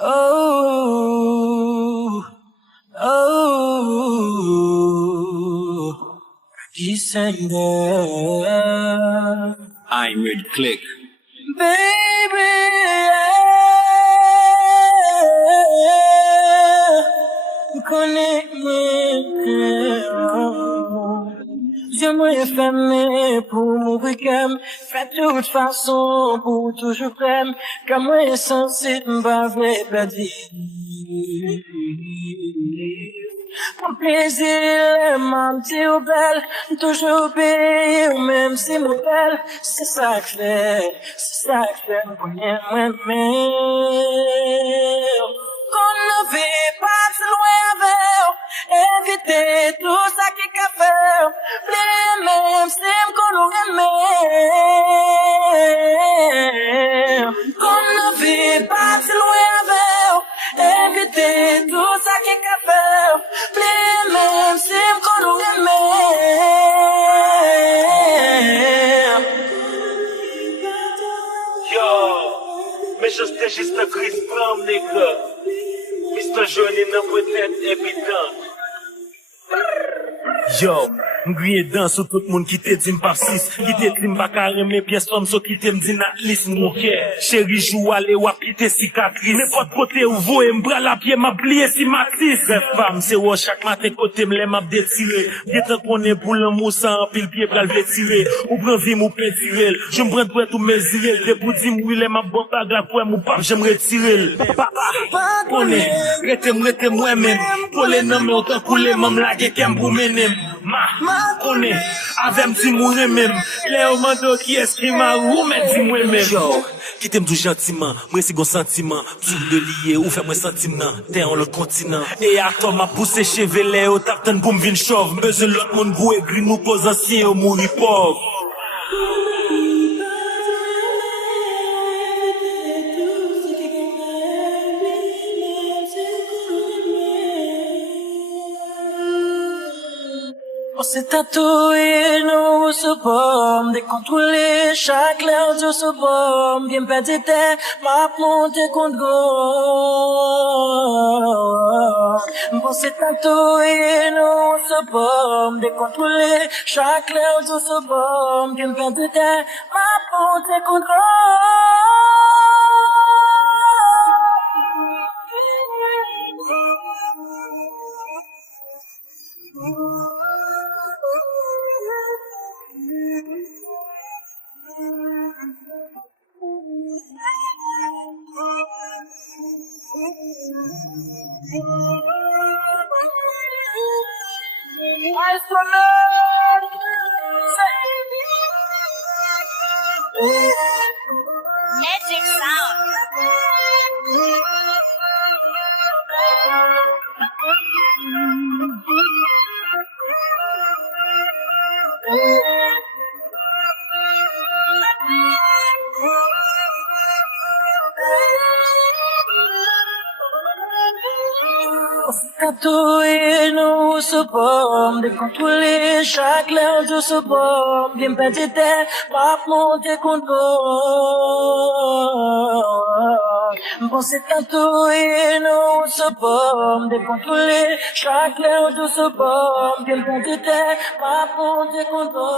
Oh, oh, Descender. I'm with Click. Baby, connect-moi. Yeux moins fermés pour mourir comme fait de toute façon pour toujours prendre comme moi censé m'bavler perdu. Pour plaisir, m'en dire belle, toujours payer ou même si mon belle, c'est ça que c'est ça que je pour rien qu'on ne vit pas si loin avec, éviter tout ça qui qu'a fait, plus même si qu'on l'aurait aimé. Qu'on ne vit pas si loin avec, éviter tout ça qui qu'a fait, plus même si qu'on l'aurait aimé. Yo, mais je t'ai juste Chris Brown, nigga. Mr. Johnny n'a peut-être évident. Yo, m'griye dans sur tout le monde qui te dit m'pap 6, qui te dit m'pa carré mes pièces comme ça qui te m'dit n'a liste mon cœur. Chéri jou aller wap qui te cicatrice. Mais pas de côté où voye m'bras la pied m'a plié si matisse. Bref femme, c'est où chaque matin côté m'lè m'a détiré. Bien tant qu'on est pour l'amour sans pile pied pral vle tirer. Ou prend vie mou pétirel. Je m'prends pour tout mesurer. De pour dire m'ouille m'a bon bag la pour mou pap j'aime retirer. Papa, connaît, rete moi-même. Pour les noms mais autant couler m'm la kem pour menem. Ma, connaît, avec m'ti mourir même. Les mando qui est-ce qui m'a ou mais dis moi même. Yo, qui t'aime tout gentiment, moi c'est gon sentiment. Tout de lié ou fait moi sentiment. T'es en l'autre continent. Et à toi m'a poussé chevelé au tapten pour m'vin chauve. Besoin l'autre monde gros et gris nous cause ancien au mourir pauvre. On s'est tatoué, nous, ce pomme, décontrôlé, chaque l'air de ce pomme, bien pas d'été, m'a monté contre go. On s'est tatoué, nous, ce pomme, décontrôlé, chaque l'air de ce pomme, bien pas d'été, m'a monté contre go. Magic sound. Tatoué, nous, ce pomme, décontrôlé, chaque l'air de ce pomme, bien pas d'été, pas monter contre go. Bon, c'est tatoué, nous, ce pomme, décontrôlé, chaque l'air de ce pomme, bien pas d'été, pas monter contre go.